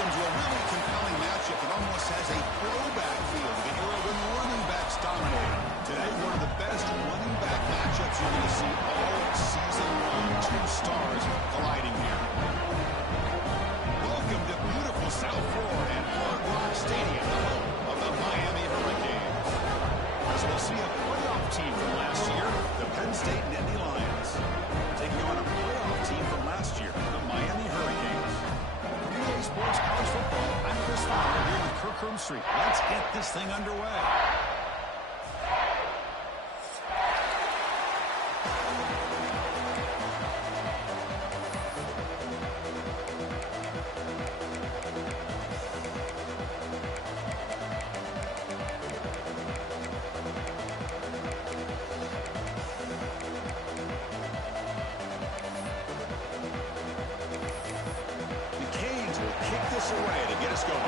welcome to a really compelling matchup that almost has a throwback feel to the era when running backs dominated. Today, one of the best running back matchups you're going to see all season long. Two stars colliding here. Welcome to beautiful South Florida and Hard Rock Stadium, the home of the Miami Hurricanes. As we'll see a playoff team from last year, the Penn State Nittany Lions, taking on a playoff team from last year, the Miami Hurricanes. B2a Sports College Football. I'm Chris Farmer here with Kirk Street. Let's get this thing underway. Kick this away to get us going.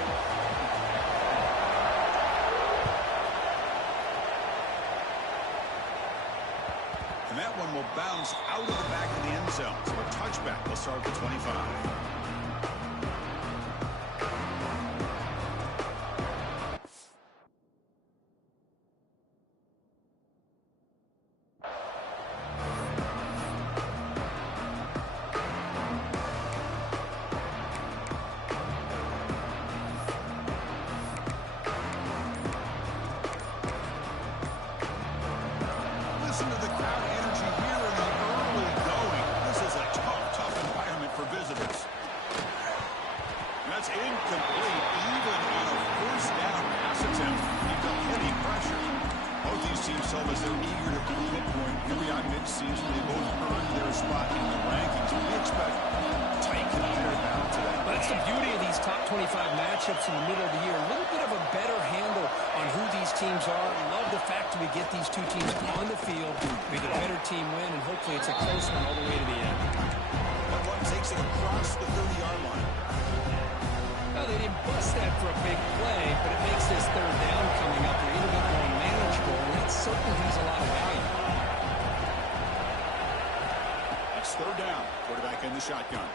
And that one will bounce out of the back of the end zone. So a touchback will start at the 25. Listen to the crowd energy here in the early going. This is a tough environment for visitors. That's incomplete, even on a first down pass attempt. He felt heavy pressure. Both these teams told us they're eager to prove a point. Here we are mid-season. They both earned their spot in the rankings. We expect tight competitive battle today. But that's the beauty of these top 25 matchups in the middle of the year. A little bit of a better handle on who these teams are. I love the fact that we get these two teams on the field. We get a better team win, and hopefully it's a close one all the way to the end. One takes it across the 30-yard line. Well, they didn't bust that for a big play, but it makes this third down coming up a little bit more manageable, and that certainly has a lot of value. It's third down. Quarterback in the shotgun.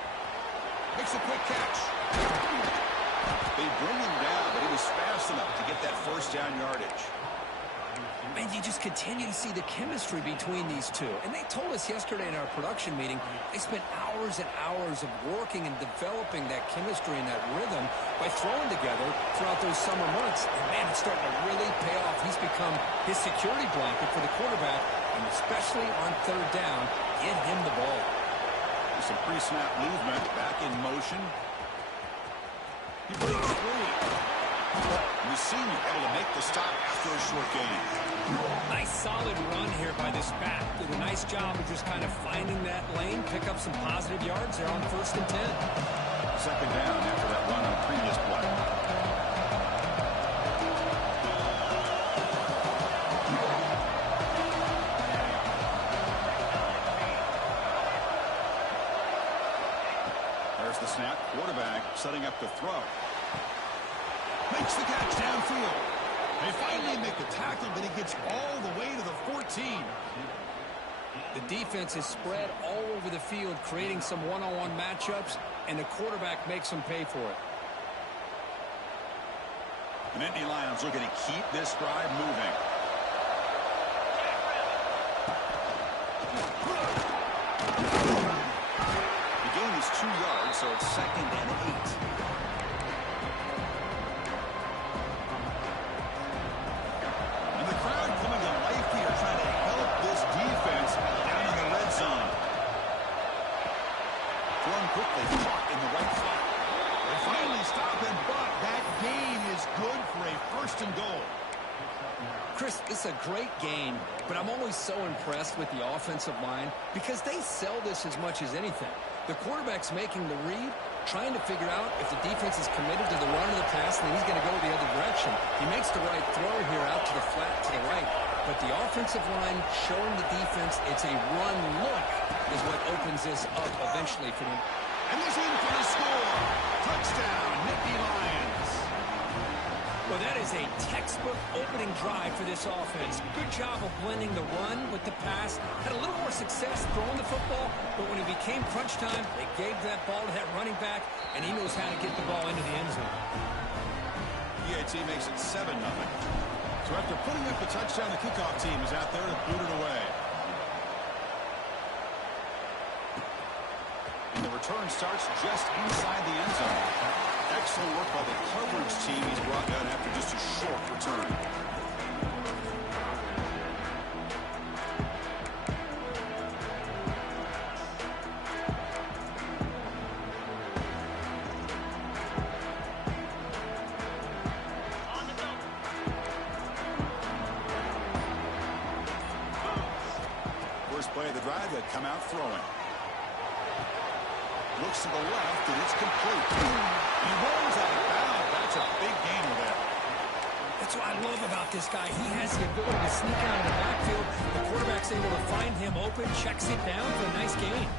Makes a quick catch. They bring him down, but he was fast enough to get that first down yardage. And you just continue to see the chemistry between these two. And they told us yesterday in our production meeting, they spent hours and hours of working and developing that chemistry and that rhythm by throwing together throughout those summer months. And man, it's starting to really pay off. He's become his security blanket for the quarterback, and especially on third down, get him the ball. Some pre-snap movement, back in motion. He breaks free. The senior able to make the stop after a short gain. Nice solid run here by this back. Did a nice job of just kind of finding that lane, pick up some positive yards there on 1st and 10. Second down after that run on the previous play. There's the snap. Quarterback setting up the throw. Makes the catch downfield. They finally make the tackle, but he gets all the way to the 14. The defense is spread all over the field, creating some one-on-one matchups, and the quarterback makes them pay for it. The Nittany Lions looking to keep this drive moving. The gain is 2 yards, so it's 2nd and 8. Quickly caught in the right flat. They finally stop him, but that gain is good for a 1st and goal. Chris, it's a great game, but I'm always so impressed with the offensive line because they sell this as much as anything. The quarterback's making the read, trying to figure out if the defense is committed to the run or the pass, and then he's going to go the other direction. He makes the right throw here out to the flat to the right, but the offensive line showing the defense it's a run look is what opens this up eventually for them. And he's in for the score. Touchdown, Nittany Lions. Well, that is a textbook opening drive for this offense. Good job of blending the run with the pass. Had a little more success throwing the football, but when it became crunch time, they gave that ball to that running back, and he knows how to get the ball into the end zone. B2a makes it 7-0. So after putting up the touchdown, the kickoff team is out there to boot it away. And the return starts just inside the end zone. Excellent work by the coverage team. He's brought down after just a short return. First play of the drive, they come out throwing. Looks to the left, and it's complete. He rolls out of bounds. That's a big gainer there. That's what I love about this guy. He has the ability to sneak out of the backfield. The quarterback's able to find him open, checks it down for a nice gain.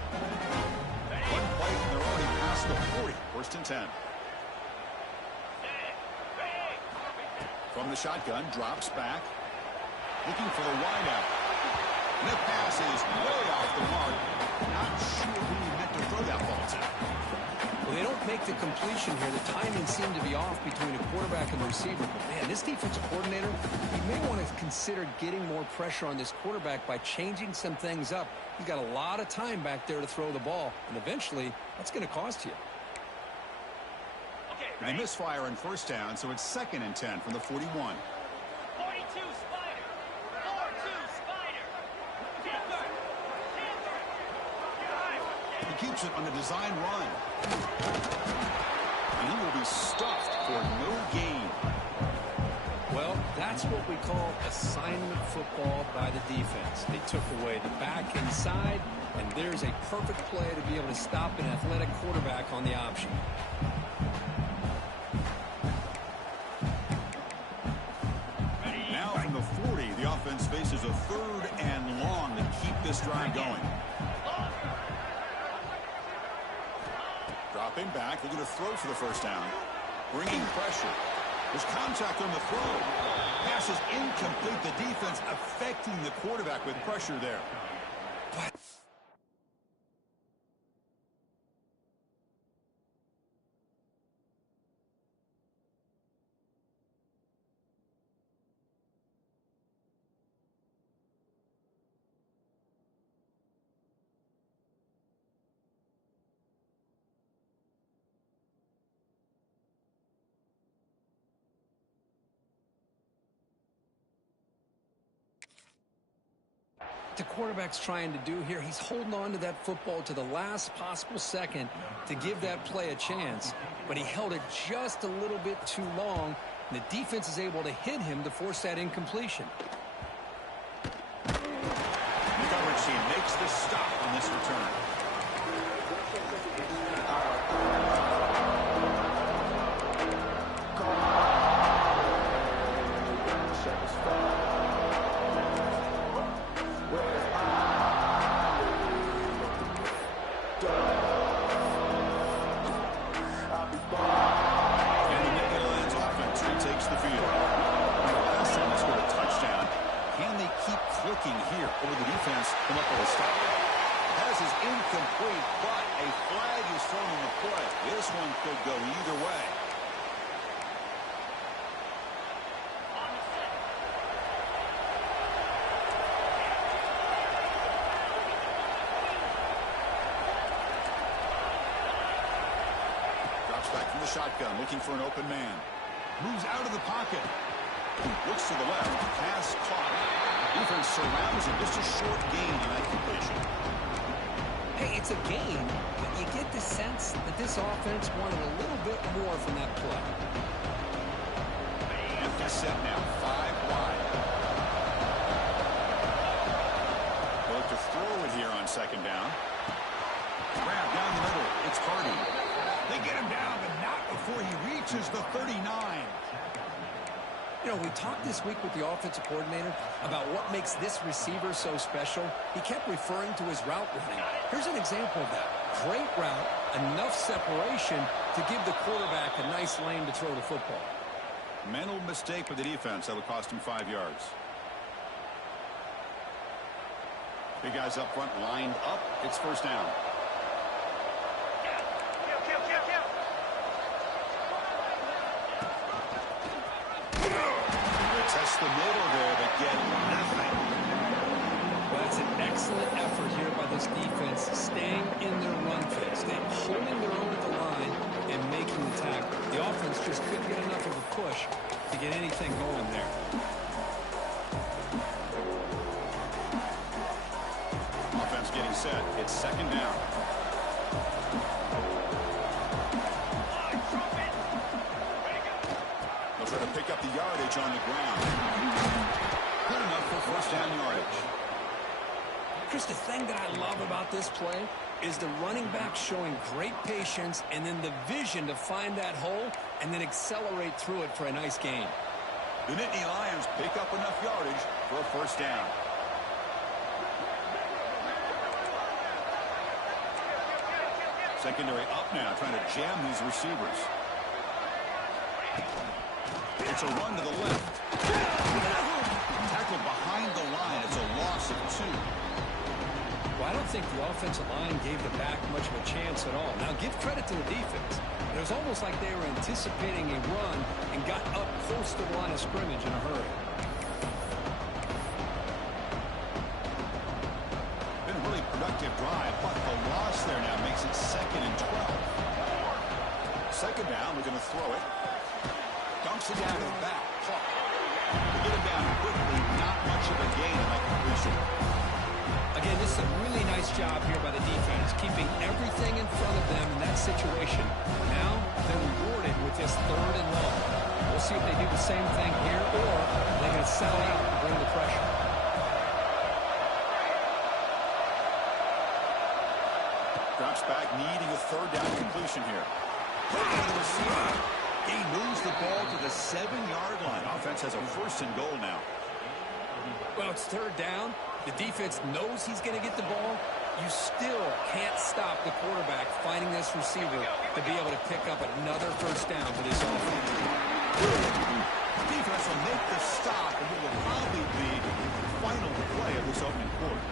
One play, and they're already past the 40. First and 10. From the shotgun, drops back. Looking for the wideout. And the pass is way off the mark. Not sure who he meant to throw that ball to. Well, they don't make the completion here. The timing seemed to be off between a quarterback and the receiver. But, man, this defensive coordinator, he may want to consider getting more pressure on this quarterback by changing some things up. He's got a lot of time back there to throw the ball, and eventually that's going to cost you. Okay, they misfire on first down, so it's 2nd and 10 from the 41. 42 Spider. 4-2 Spider. He keeps it on the design run. And he will be stuffed for no gain. Well, that's what we call assignment football by the defense. They took away the back inside, and there's a perfect play to be able to stop an athletic quarterback on the option. Now from the 40, the offense faces a 3rd and long to keep this drive going. Dropping back, they're going to throw for the first down. Bringing pressure. There's contact on the throw. Pass is incomplete. The defense affecting the quarterback with pressure there. What? The quarterback's trying to do here, he's holding on to that football to the last possible second to give that play a chance, but he held it just a little bit too long, and the defense is able to hit him to force that incompletion. The coverage team makes the stop on this return. Here over the defense, come up with a stop. Pass is incomplete, but a flag is thrown in the play. This one could go either way. Drops back from the shotgun, looking for an open man. Moves out of the pocket. Looks to the left. Pass caught. Defense surrounds him. Just a short gain on that completion. Hey, it's a gain, but you get the sense that this offense wanted a little bit more from that play. Empty set now, 5 wide. They'll look to throw it here on 2nd down. Grab down the middle. It's Hardy. They get him down, but not before he reaches the 39. You know, we talked this week with the offensive coordinator about what makes this receiver so special. He kept referring to his route running. Here's an example of that. Great route, enough separation to give the quarterback a nice lane to throw the football. Mental mistake for the defense. That'll cost him 5 yards. Big guys up front lined up. It's first down. Test the middle there, but get nothing. Well, that's an excellent effort here by this defense, staying in their run fix. They're holding their own at the line and making the tackle. The offense just couldn't get enough of a push to get anything going there. Offense getting set. It's second down. They'll try to pick up the yardage on the ground. Good enough for first down yardage. Chris, the thing that I love about this play is the running back showing great patience and then the vision to find that hole and then accelerate through it for a nice gain. The Nittany Lions pick up enough yardage for a first down. Secondary up now, trying to jam these receivers. It's a run to the left. Tackle behind the line. It's a loss of 2. Well, I don't think the offensive line gave the back much of a chance at all. Now, give credit to the defense. It was almost like they were anticipating a run and got up close to the line of scrimmage in a hurry. Been a really productive drive, but the loss there now makes it second and 12. Second down, we're going to throw it. Dumps it down to the back. To get him down quickly, not much of a gain on that completion. Again, this is a really nice job here by the defense, keeping everything in front of them in that situation. Now they're rewarded with this third and long. We'll see if they do the same thing here, or they're going to settle out and bring the pressure. Drops back, needing a third down completion here. The receiver. He moves the ball to the 7-yard line. Offense has a first and goal now. Well, it's third down. The defense knows he's going to get the ball. You still can't stop the quarterback finding this receiver to be able to pick up another first down for this offense. Defense will make the stop, and it will probably be the final play of this opening quarter.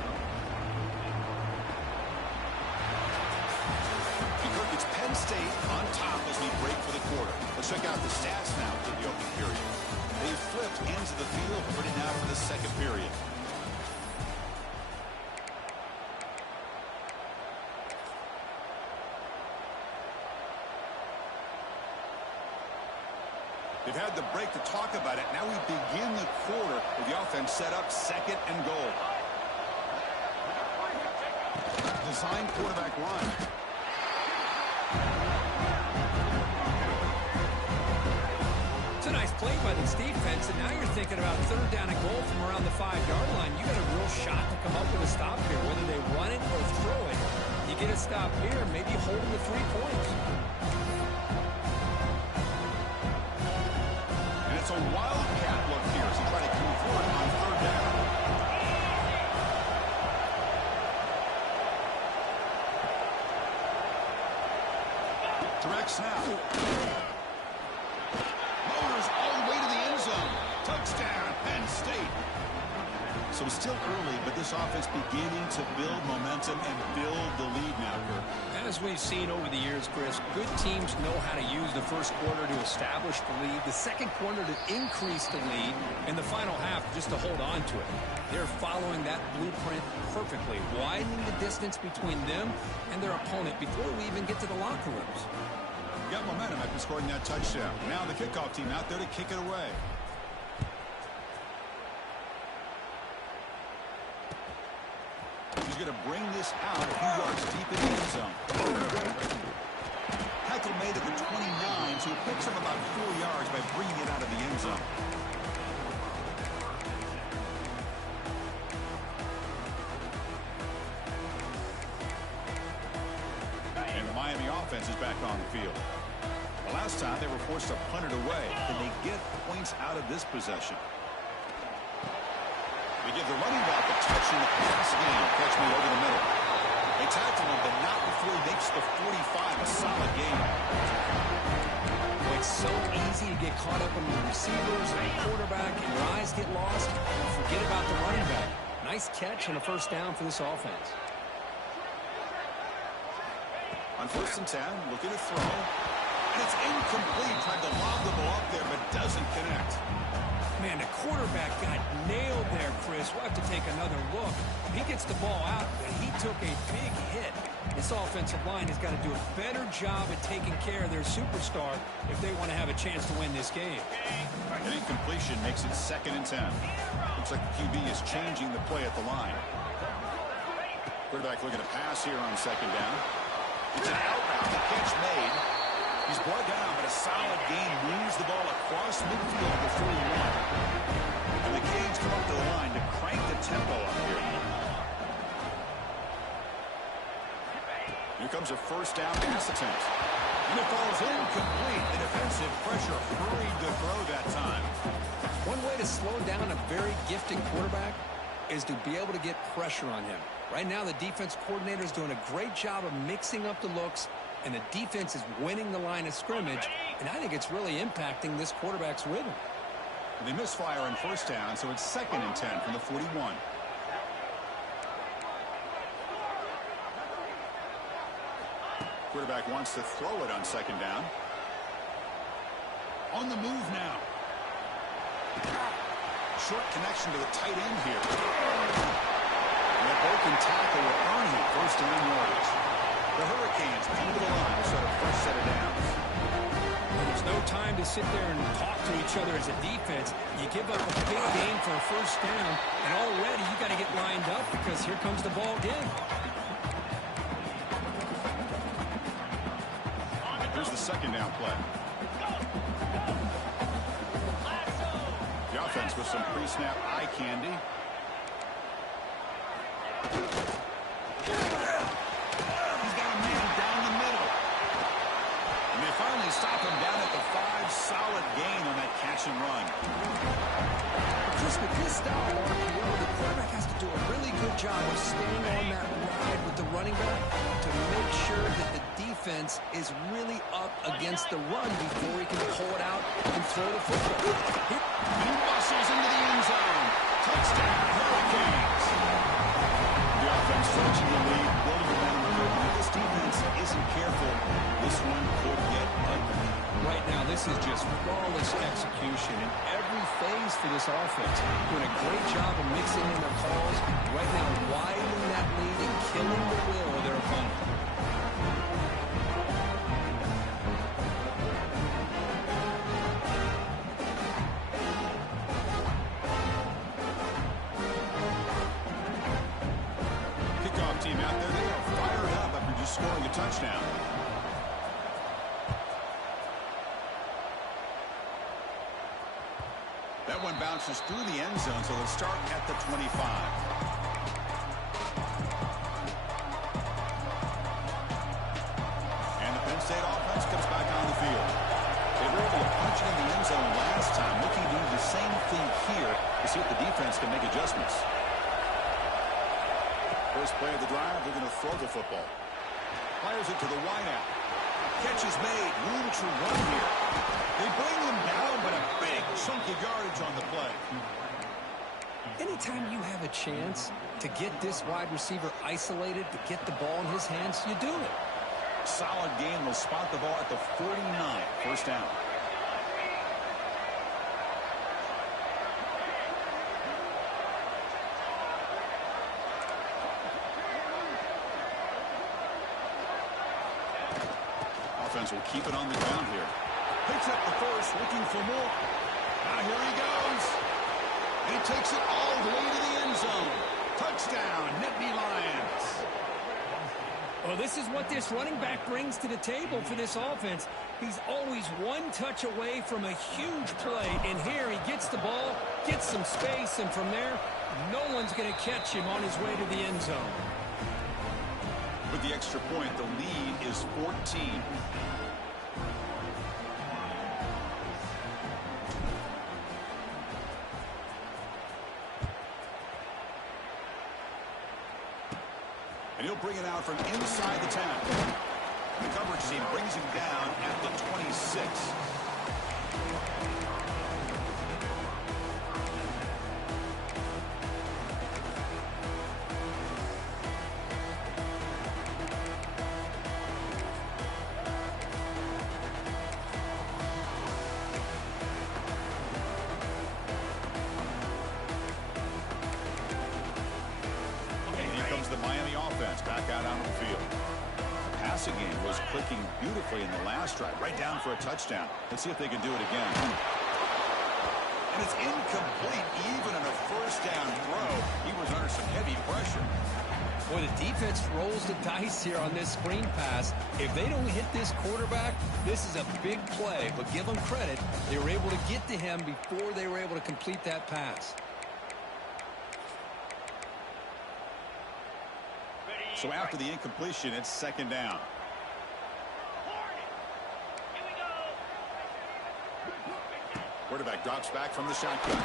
It's Penn State on top as we break for the quarter. Let's check out the stats now for the opening period. They've flipped ends of the field, ready now for the second period. They've had the break to talk about it. Now we begin the quarter with the offense set up second and goal. Design quarterback run. It's a nice play by this defense, and now you're thinking about third down and goal from around the 5-yard line. You got a real shot to come up with a stop here, whether they run it or throw it. You get a stop here, maybe hold them to 3 points. And it's a wildcat look here as they try to convert on third down. Direct snap. Motors all the way to the end zone. Touchdown, Penn State. So it's still early, but this offense beginning to build momentum and build the lead now, Kirk. As we've seen over the years, Chris, good teams know how to use the first quarter to establish the lead, the second quarter to increase the lead, and the final half just to hold on to it. They're following that blueprint perfectly, widening the distance between them and their opponent before we even get to the locker rooms. Got momentum after scoring that touchdown. Now the kickoff team out there to kick it away. He's going to bring this out a few yards deep in the end zone. Tackle made at the 29, so he picks up about 4 yards by bringing it out of the end zone. And the Miami offense is back on the field. The last time they were forced to punt it away. Can they get points out of this possession? They give the running back a touch in the pass game. Catch me over the middle. They tackle him, but not before he makes the 45. A solid game. Well, it's so easy to get caught up in the receivers and the quarterback, and your eyes get lost. Forget about the running back. Nice catch and a first down for this offense. On 1st and 10, looking to throw. And it's incomplete. Tried to lob the ball up there, but doesn't connect. Man, the quarterback got nailed there, Chris. We'll have to take another look. He gets the ball out, but he took a big hit. This offensive line has got to do a better job at taking care of their superstar if they want to have a chance to win this game. An incompletion makes it 2nd and 10. Looks like the QB is changing the play at the line. Quarterback looking to pass here on 2nd down. It's an out route. The catch made. He's brought down, but a solid gain moves the ball across midfield to the 41. And the Canes come up to the line to crank the tempo up here. Here comes a 1st down pass attempt. And it falls incomplete. The defensive pressure hurried to throw that time. One way to slow down a very gifted quarterback is to be able to get pressure on him. Right now, the defense coordinator is doing a great job of mixing up the looks, and the defense is winning the line of scrimmage, and I think it's really impacting this quarterback's rhythm. They misfire on 1st down, so it's 2nd and 10 from the 41. Quarterback wants to throw it on 2nd down. On the move now. Short connection to the tight end here. And a broken tackle will earn him 1st down yardage. The Hurricanes come to the line to start a fresh set of downs. Well, there's no time to sit there and talk to each other as a defense. You give up a big gain for a 1st down, and already you got to get lined up because here comes the ball again. Here's the 2nd down play. The offense with some pre-snap eye candy. He's got a man down the middle. And they finally stop him down at the 5. Solid gain on that catch and run. Chris, with this style of RPO, the quarterback has to do a really good job of staying on that ride with the running back to make sure that the defense is really up against the run before he can pull it out and throw the football. And he muscles into the end zone. Touchdown, Hurricanes. The offense stretching the lead, building momentum here. If this defense isn't careful, this one could get ugly. Right now, this is just flawless execution in every phase for this offense. Doing a great job of mixing in their calls. Right now, widening that lead and killing the will of their opponent. Kickoff team out there, they are fired up after just scoring a touchdown. That one bounces through the end zone, so they'll start at the 25. And the Penn State offense comes back on the field. They were able to punch it in the end zone last time, looking to do the same thing here to see if the defense can make adjustments. First play of the drive, they're going to throw the football. Fires it to the wideout. Catch is made, room to run here. They bring them down, but a big chunk of yardage on the play. Anytime you have a chance to get this wide receiver isolated, to get the ball in his hands, you do it. Solid game. They'll spot the ball at the 49. 1st down. Offense will keep it on the ground here. Picks up the first, looking for more. Now here he goes. And he takes it all the way to the end zone. Touchdown, Nittany Lions. Well, this is what this running back brings to the table for this offense. He's always one touch away from a huge play. And here he gets the ball, gets some space, and from there, no one's going to catch him on his way to the end zone. With the extra point, the lead is 14. And he'll bring it out from inside the 10. The coverage team brings him down at the 26. The Miami offense back out onto the field. The passing game was clicking beautifully in the last drive, right down for a touchdown. Let's see if they can do it again. And it's incomplete, even on a first down throw. He was under some heavy pressure. Boy, the defense rolls the dice here on this screen pass. If they don't hit this quarterback, this is a big play. But give them credit, they were able to get to him before they were able to complete that pass. So after the incompletion, it's second down. Quarterback drops back from the shotgun.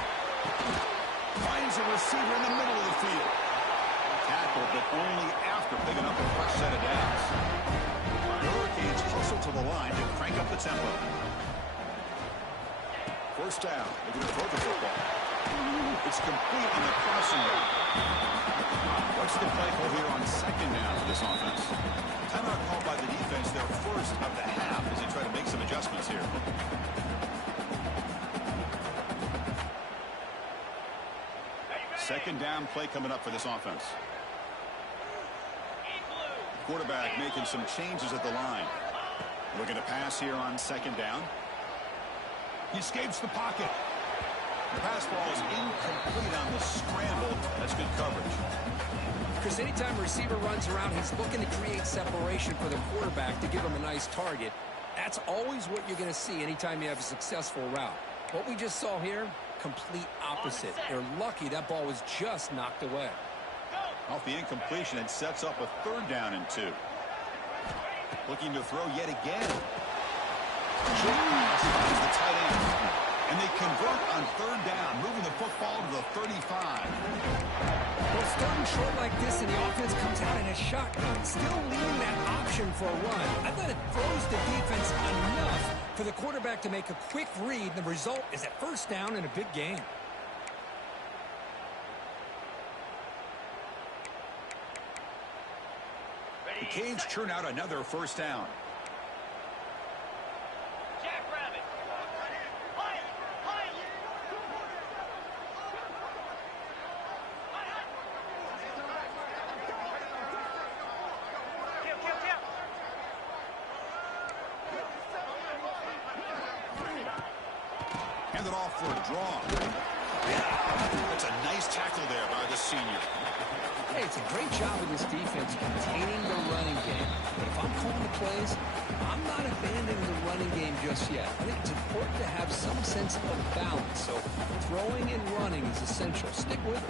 Finds a receiver in the middle of the field. Tackled, but only after picking up a fresh set of downs. The Hurricanes hustle to the line to crank up the tempo. First down. They're going to throw the football. It's complete in the crossing route. What's the play call here on second down for this offense? Timeout called by the defense, their first of the half, as they try to make some adjustments here. Second down play coming up for this offense. Quarterback making some changes at the line. Looking to pass here on second down. He escapes the pocket. The pass ball is incomplete on the scramble. That's good coverage. Chris, anytime a receiver runs around, he's looking to create separation for the quarterback to give him a nice target. That's always what you're going to see anytime you have a successful route. What we just saw here, complete opposite. They're lucky that ball was just knocked away. Off the incompletion, it sets up a third down and 2. Looking to throw yet again. Short pass finds the tight end. And they convert on third down, moving the football to the 35. Well, starting short like this and the offense comes out in a shotgun, still leaving that option for a run. I thought it throws the defense enough for the quarterback to make a quick read. The result is a first down in a big game. The Canes churn out another first down. Handed off for a draw. That's a nice tackle there by the senior. Hey, it's a great job of this defense containing the running game. But if I'm calling the plays, I'm not abandoning the running game just yet. I think it's important to have some sense of balance. So throwing and running is essential. Stick with it.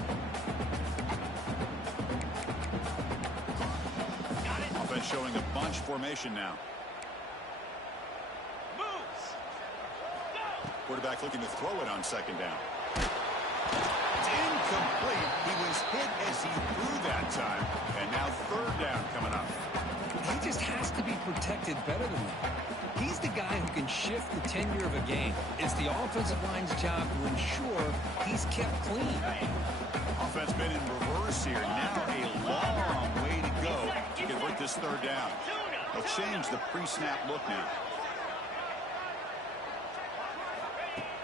Offense showing a bunch formation now. Quarterback looking to throw it on second down. It's incomplete. He was hit as he threw that time. And now third down coming up. He just has to be protected better than that. He's the guy who can shift the tenure of a game. It's the offensive line's job to ensure he's kept clean. Offense been in reverse here. Now a long way to go to convert this third down. They'll change the pre-snap look now.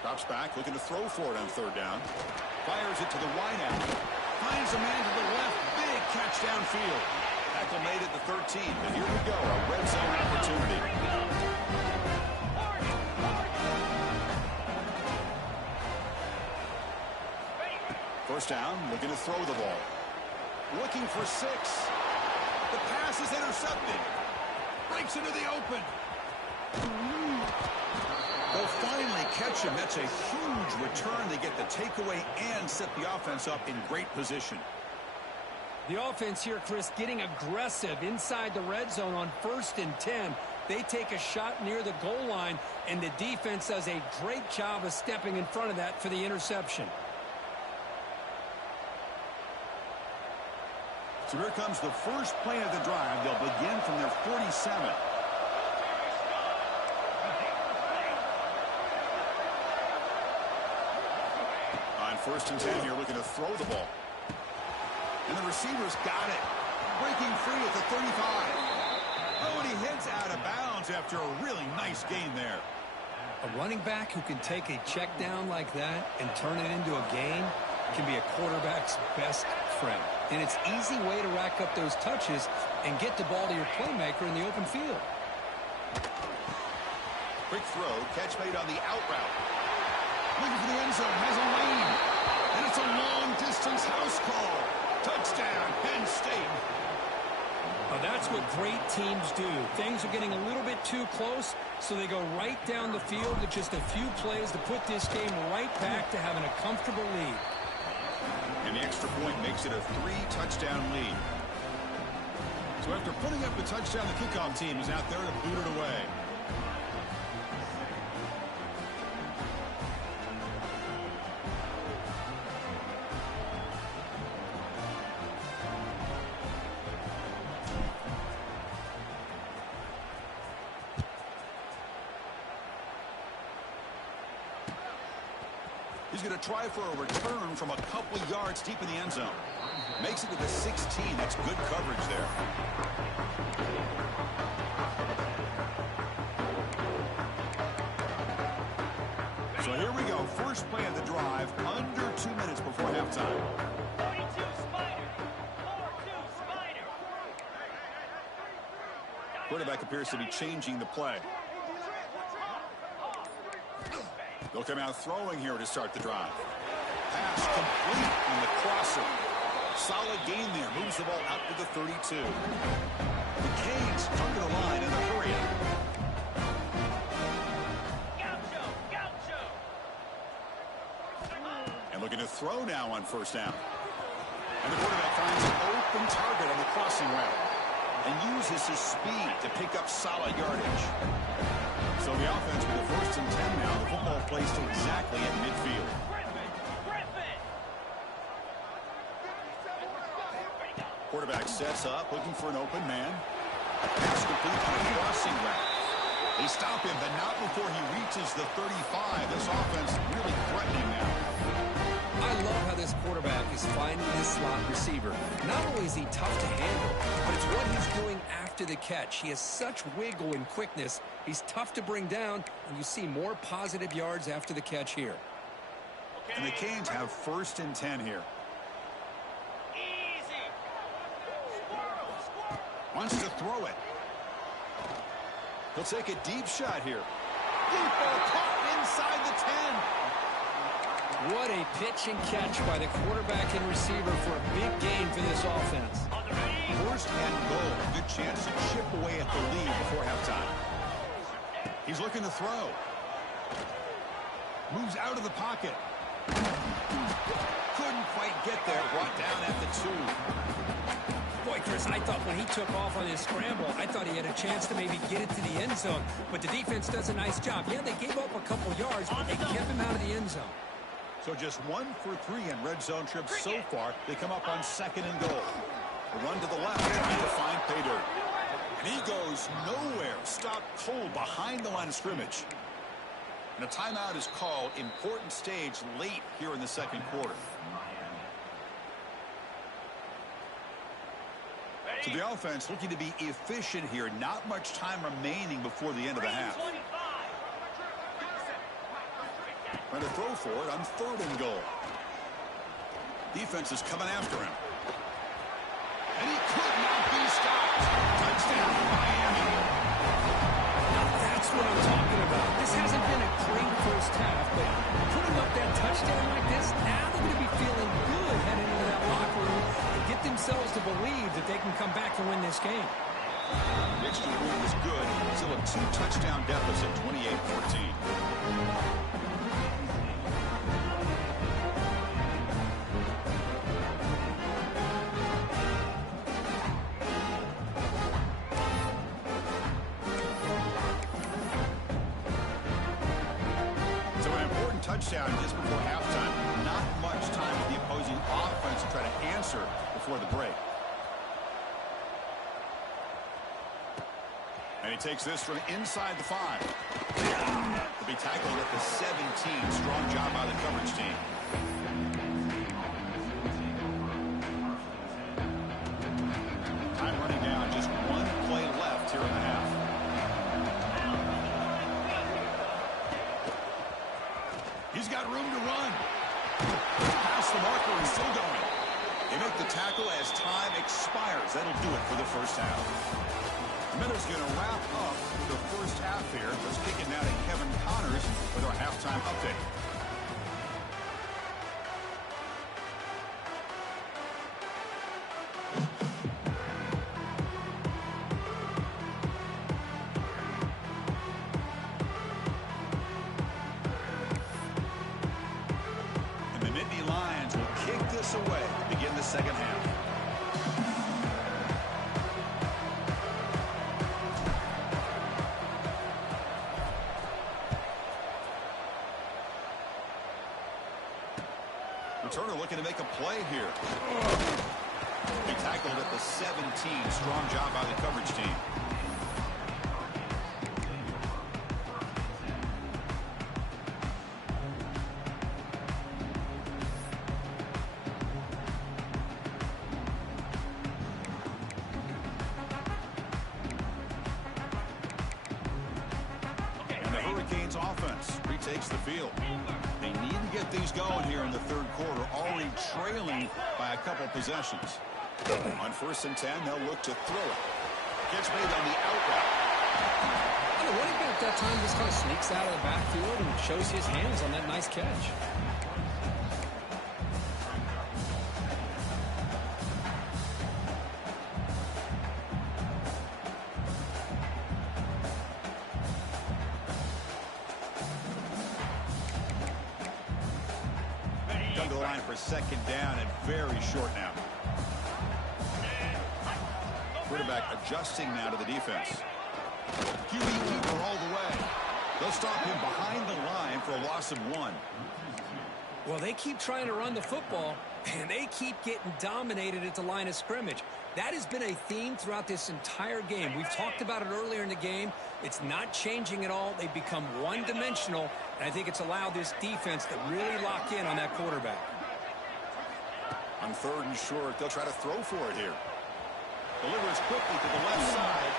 Drops back, looking to throw for it on third down. Fires it to the wideout. Finds a man to the left. Big catch downfield. Tackle made at the 13. But here we go, a red zone opportunity. First down, looking to throw the ball. Looking for 6. The pass is intercepted. Breaks into the open. They'll finally catch him. That's a huge return. They get the takeaway and set the offense up in great position. The offense here, Chris, getting aggressive inside the red zone on 1st and 10. They take a shot near the goal line, and the defense does a great job of stepping in front of that for the interception. So here comes the first play of the drive. They'll begin from their 47. first and 10 here, looking to throw the ball. And the receiver's got it. Breaking free at the 35. Oh, and he heads out of bounds after a really nice gain there. A running back who can take a check down like that and turn it into a gain can be a quarterback's best friend. And it's an easy way to rack up those touches and get the ball to your playmaker in the open field. Quick throw, catch made on the out route. Looking for the end zone, has a lane. And it's a long-distance house call. Touchdown, Penn State. Now that's what great teams do. Things are getting a little bit too close, so they go right down the field with just a few plays to put this game right back to having a comfortable lead. And the extra point makes it a 3-touchdown lead. So after putting up the touchdown, the kickoff team is out there to boot it away. He's going to try for a return from a couple yards deep in the end zone. Makes it to the 16. That's good coverage there. So here we go. First play of the drive, under 2 minutes before halftime. 42 Spider. 4-2 Spider. Quarterback appears to be changing the play. They'll come out throwing here to start the drive. Pass complete on the crosser. Solid gain there. Moves the ball out to the 32. The Canes come to the line in a hurry. Gaucho. Gaucho. And looking to throw now on first down. And the quarterback finds an open target on the crossing route and uses his speed to pick up solid yardage. So the offense with the first and 10 now. The football placed exactly at midfield. Quarterback sets up, looking for an open man. Pass complete on a crossing route. They stop him, but not before he reaches the 35. This offense really threatening now. I love how this quarterback is finding his slot receiver. Not only is he tough to handle, but it's what he's doing after the catch. He has such wiggle and quickness. He's tough to bring down, and you see more positive yards after the catch here. And the Canes have first and 10 here. Easy. Squirrel. Squirrel. Wants to throw it. He'll take a deep shot here. Deep ball caught inside the 10. What a pitch and catch by the quarterback and receiver for a big gain for this offense. On the ready. First and goal. Good chance to chip away at the lead before halftime. He's looking to throw. Moves out of the pocket. Couldn't quite get there. Brought down at the 2. Boy, Chris, I thought when he took off on his scramble, I thought he had a chance to maybe get it to the end zone. But the defense does a nice job. Yeah, they gave up a couple yards, but they kept him out of the end zone. So just 1 for 3 in red zone trips so far. They come up on second and goal. A run to the left, trying to find pay dirt. And he goes nowhere. Stopped cold behind the line of scrimmage. And a timeout is called. Important stage late here in the second quarter. So the offense looking to be efficient here. Not much time remaining before the end of the half. 25. Trying to throw for it on third and goal. Defense is coming after him. And he could not be stopped. Touchdown, Miami. Now that's what I'm talking about. This hasn't been a great first half, but putting up that touchdown like this, now they're going to be feeling good heading into that locker room and get themselves to believe that they can come back and win this game. The extra point was good. Still a 2-touchdown deficit, 28-14. Touchdown just before halftime. Not much time for the opposing offense to try to answer before the break. And he takes this from inside the 5. To be tackled at the 17. Strong job by the coverage team. got room to run. Past the marker and still going. They make the tackle as time expires. That'll do it for the first half. The Minnows going to wrap up the first half here. Let's kick it now to Kevin Connors with our halftime update. And the Nittany Lions will kick this away to begin the second half. Returner looking to make a play here. He tackled at the 17. Strong job by the coverage team. And the Hurricanes offense retakes the field. They need to get things going here in the third quarter, already trailing by a couple possessions. On 1st and 10, they'll look to throw it. Gets made on the out route. The running back that time just kind of sneaks out of the backfield and shows his hands on that nice catch. Come to the line for second down and very short now. Quarterback adjusting now to the defense. QB keeper all the way. They'll stop him behind the line for a loss of 1. Well, they keep trying to run the football, and they keep getting dominated at the line of scrimmage. That has been a theme throughout this entire game. We've talked about it earlier in the game. It's not changing at all. They've become one-dimensional, and I think it's allowed this defense to really lock in on that quarterback. On 3rd and short, they'll try to throw for it here. Delivers quickly to the left side.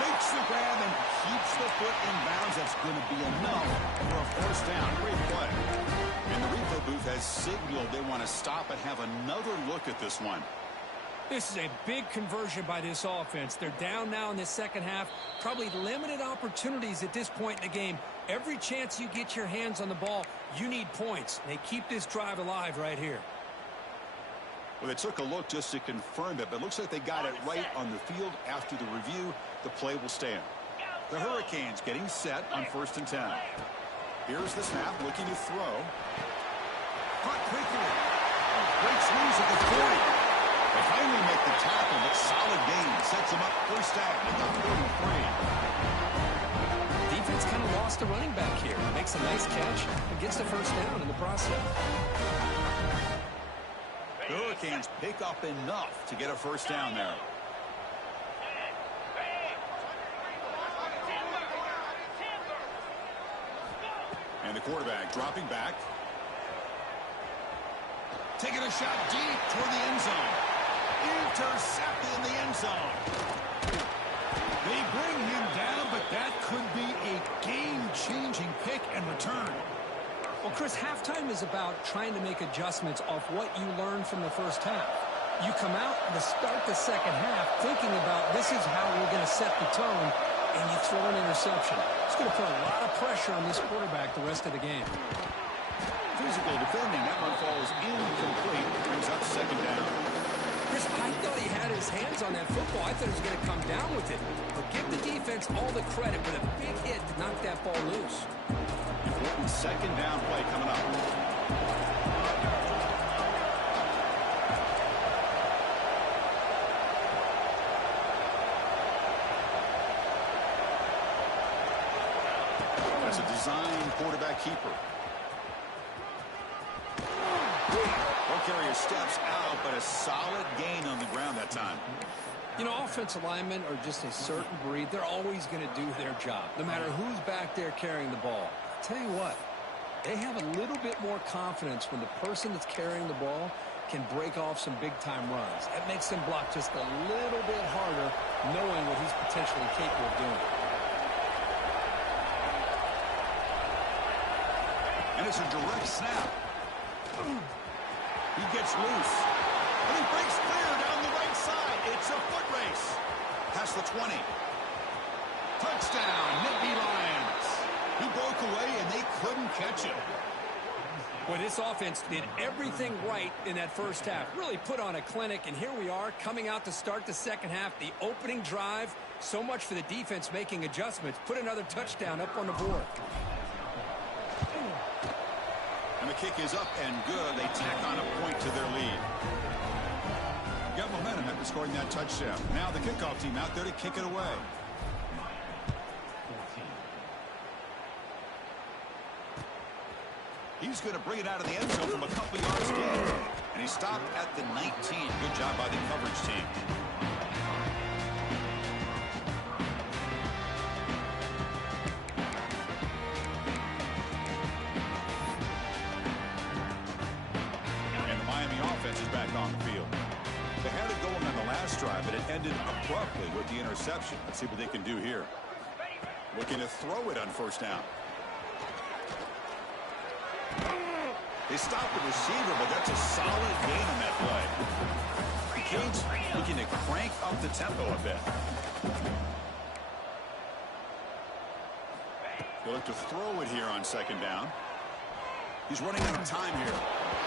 Makes the grab and keeps the foot in bounds. That's going to be enough for a first down. Great play. And the replay booth has signaled they want to stop and have another look at this one. This is a big conversion by this offense. They're down now in the second half. Probably limited opportunities at this point in the game. Every chance you get your hands on the ball, you need points. They keep this drive alive right here. Well, they took a look just to confirm it, but it looks like they got it right on the field. After the review, the play will stand. The Hurricanes getting set on 1st and 10. Here's the snap, looking to throw. Caught quickly. Breaks loose at the 40. They finally make the tackle, but solid gain. Sets them up first down at the 43. Defense kind of lost a running back here. Makes a nice catch and gets the first down in the process. The Hurricanes pick up enough to get a first down there. And the quarterback dropping back. Taking a shot deep toward the end zone. Intercepted in the end zone. They bring him down, but that could be a game-changing pick and return. Well, Chris, halftime is about trying to make adjustments off what you learned from the first half. You come out to start the second half thinking about this is how we're going to set the tone, and you throw an interception. It's going to put a lot of pressure on this quarterback the rest of the game. Physical defending. That one falls incomplete. Brings up second down. Chris, I thought he had his hands on that football. I thought he was going to come down with it. But give the defense all the credit with a big hit to knock that ball loose. Important second down play coming up. That's a design quarterback keeper. Ball carrier steps out, but a solid gain on the ground that time. You know, offensive linemen are just a certain breed. They're always going to do their job, no matter who's back there carrying the ball. Tell you what, they have a little bit more confidence when the person that's carrying the ball can break off some big-time runs. That makes them block just a little bit harder, knowing what he's potentially capable of doing. And And it's a direct snap. He gets loose. And he breaks clear down the right side. It's a foot race. Past the 20. Touchdown, Nittany Lions. He broke away, and they couldn't catch him. Well, this offense did everything right in that first half. Really put on a clinic, and here we are coming out to start the second half. The opening drive, so much for the defense making adjustments. Put another touchdown up on the board. And the kick is up and good. They tack on a point to their lead. Got momentum after scoring that touchdown. Now the kickoff team out there to kick it away. He's going to bring it out of the end zone from a couple yards deep. And he stopped at the 19. Good job by the coverage team. And the Miami offense is back on the field. They had it going on the last drive, but it ended abruptly with the interception. Let's see what they can do here. Looking to throw it on first down. They stop the receiver, but that's a solid gain on that play. The Canes looking to crank up the tempo a bit. They look to throw it here on second down. He's running out of time here.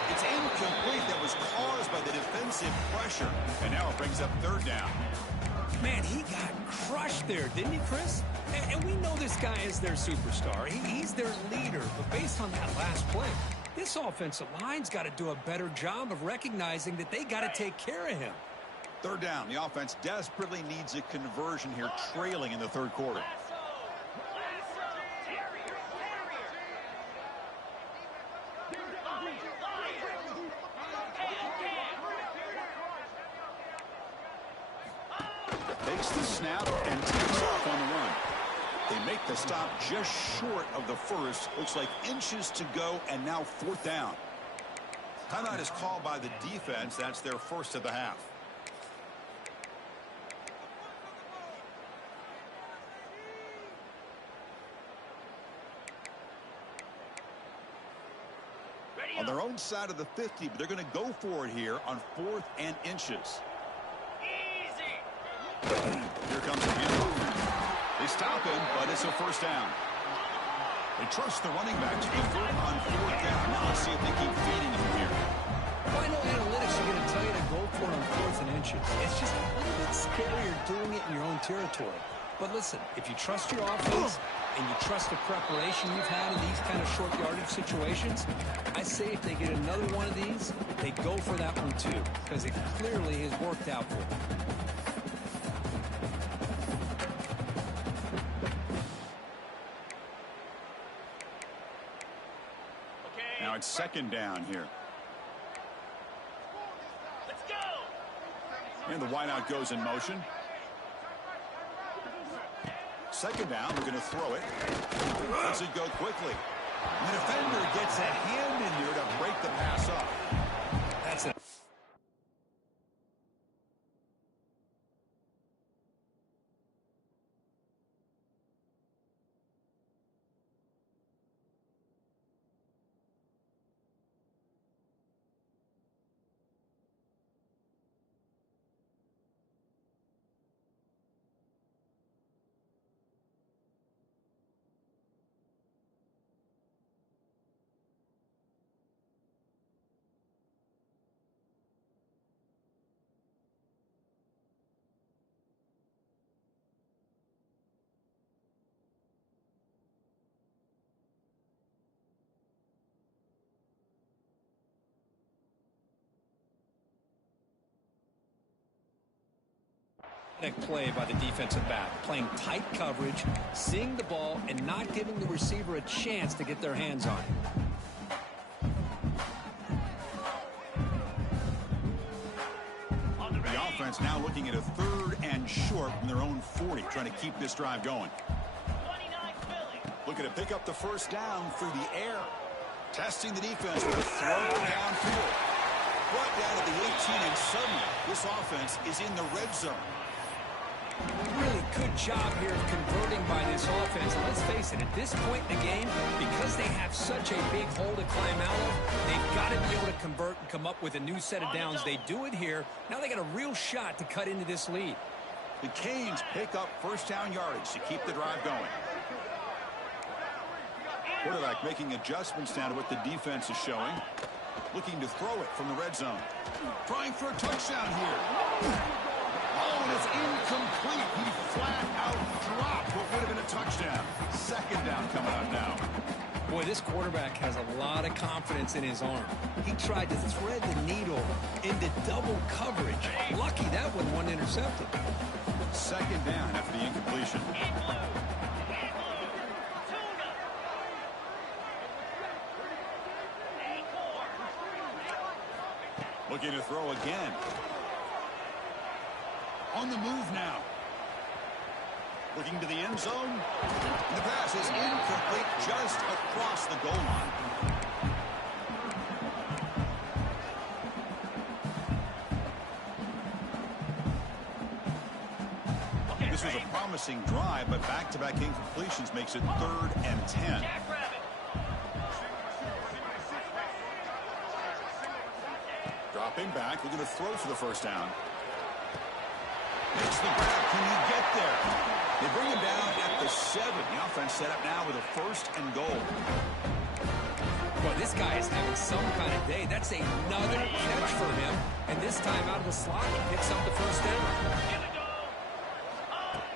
It's incomplete. That was caused by the defensive pressure. And now it brings up third down. Man, he got crushed there, didn't he, Chris? And we know this guy is their superstar. He's their leader. But based on that last play, this offensive line's got to do a better job of recognizing that they got to take care of him. Third down. The offense desperately needs a conversion here, trailing in the third quarter. Takes the snap and takes off on the run. They make the stop just short of the first. Looks like inches to go, and now fourth down. Timeout is called by the defense. That's their first of the half. On their own side of the 50, but they're going to go for it here on 4th and inches. Here comes again. They stop him, but it's a first down. They trust the running back to convert on fourth down. Now let's see if they keep feeding him here. Well, I know analytics are going to tell you to go for it on 4th and inches. It's just a little bit scarier doing it in your own territory. But listen, if you trust your offense and you trust the preparation you've had in these kind of short yardage situations, I say if they get another one of these, they go for that one too, because it clearly has worked out for them. Now it's second down here. Let's go. And the wideout goes in motion. Second down, we're going to throw it. Lets it go quickly. And the defender gets a hand in here to break the pass up. That's it. Play by the defensive back, playing tight coverage, seeing the ball, and not giving the receiver a chance to get their hands on it. The offense now looking at a 3rd and short from their own 40, trying to keep this drive going. Looking to pick up the first down through the air. Testing the defense with a throw downfield. Brought down to the 18, and suddenly this offense is in the red zone. Really good job here of converting by this offense. And let's face it, at this point in the game, because they have such a big hole to climb out of, they've got to be able to convert and come up with a new set of downs. They do it here. Now they got a real shot to cut into this lead. The Canes pick up first down yardage to keep the drive going. Quarterback making adjustments now to what the defense is showing. Looking to throw it from the red zone. Trying for a touchdown here. Oh, and it's incomplete. He flat out dropped what would have been a touchdown. Second down coming up now. Boy, this quarterback has a lot of confidence in his arm. He tried to thread the needle into double coverage. Lucky that one wasn't intercepted. Second down after the incompletion. Looking to throw again. On the move now. Looking to the end zone. And the pass is incomplete just across the goal line. This was a promising drive, but back-to-back incompletions makes it 3rd and 10. Dropping back, looking to throw for the first down. Makes the grab. Can he get there? They bring him down at the 7. The offense set up now with a 1st and goal. Well, this guy is having some kind of day. That's another catch for him. And this time out of the slot, he picks up the first down.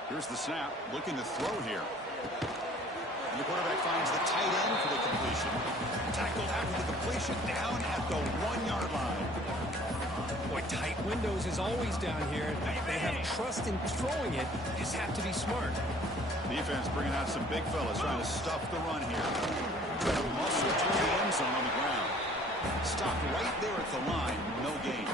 Here's the snap. Looking to throw here. And the quarterback finds the tight end for the completion. Tackled after the completion down at the 1-yard line. Boy, tight windows is always down here. They have trust in throwing it. Just have to be smart. Defense bringing out some big fellas trying to stuff the run here. Muscle to the end zone on the ground. Stopped right there at the line. No gain.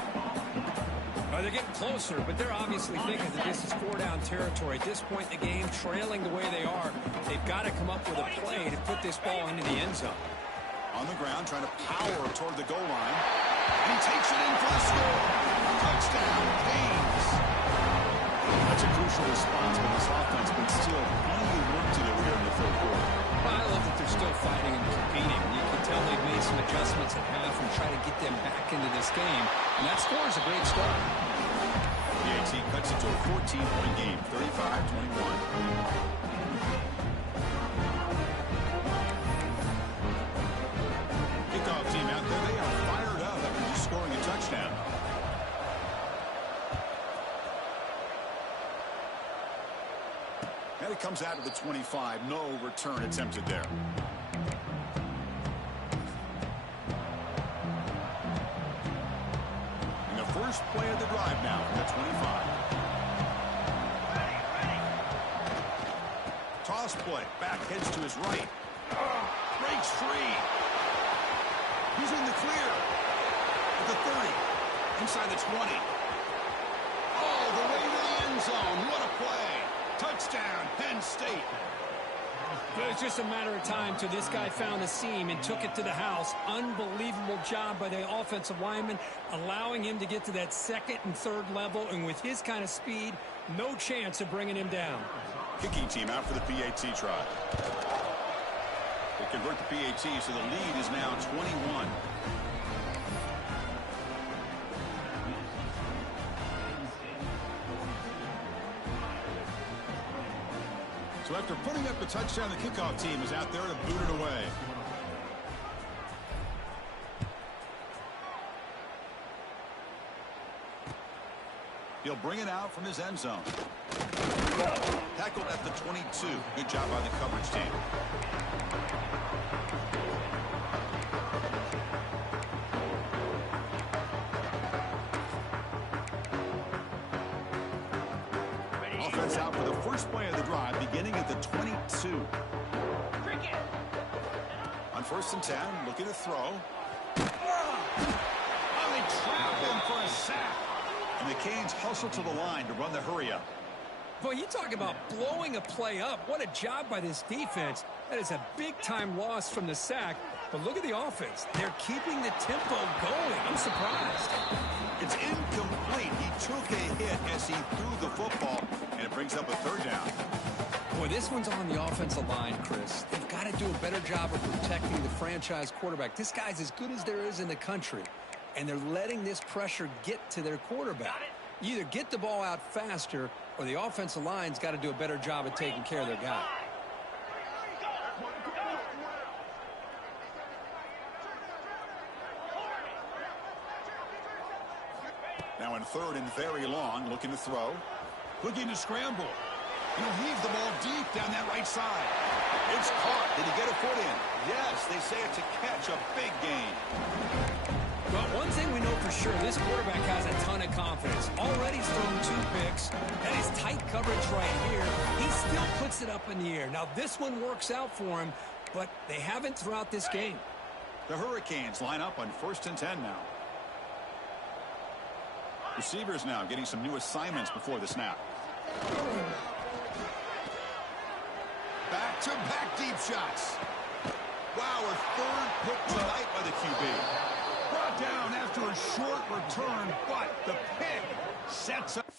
They're getting closer, but they're obviously thinking that this is 4-down territory. At this point in the game, trailing the way they are, they've got to come up with a play to put this ball into the end zone. On the ground, trying to power toward the goal line. And he takes it in for the score. Touchdown, Canes. That's a crucial response by this offense, but still plenty of work to do here in the 3rd quarter. Well, I love that they're still fighting and competing. You can tell they've made some adjustments at half and try to get them back into this game. And that score is a great start. BAT cuts it to a 14-point game, 35-21. Kickoff team out there, they are fired up after just scoring a touchdown. And it comes out of the 25. No return attempted there. And the first play of the drive now from the 25. Toss play. Back heads to his right. Breaks free. He's in the clear. At the 30. Inside the 20. All the way to the end zone. What a play. Touchdown, Penn State. It was just a matter of time till this guy found the seam and took it to the house. Unbelievable job by the offensive lineman, allowing him to get to that 2nd and 3rd level. And with his kind of speed, no chance of bringing him down. Kicking team out for the PAT try. They convert the PAT, so the lead is now 21. So after putting up the touchdown, the kickoff team is out there to boot it away. He'll bring it out from his end zone. Tackled at the 22. Good job by the coverage team. Offense out for the first play of the drive, beginning at the 22. On 1st and 10, looking to throw. Oh, they trap him for a sack. And the Canes hustle to the line to run the hurry up. Boy, you talk about blowing a play up. What a job by this defense. That is a big-time loss from the sack. But look at the offense. They're keeping the tempo going. I'm surprised. It's incomplete. He took a hit as he threw the football, and it brings up a third down. Boy, this one's on the offensive line, Chris. They've got to do a better job of protecting the franchise quarterback. This guy's as good as there is in the country, and they're letting this pressure get to their quarterback. You either get the ball out faster, or the offensive line's got to do a better job of taking care of their guy. Now in third and very long, looking to throw. Looking to scramble. He'll heave the ball deep down that right side. It's caught. Did he get a foot in? Yes, they say it's a catch, a big gain. Well, one thing we know for sure, this quarterback has a ton of confidence. Already thrown 2 picks. That is tight coverage right here. He still puts it up in the air. Now, this one works out for him, but they haven't throughout this game. The Hurricanes line up on 1st and 10 now. Receivers now getting some new assignments before the snap. Back-to-back deep shots. Wow, a third pick tonight by the QB. Brought down after a short return, but the pick sets up.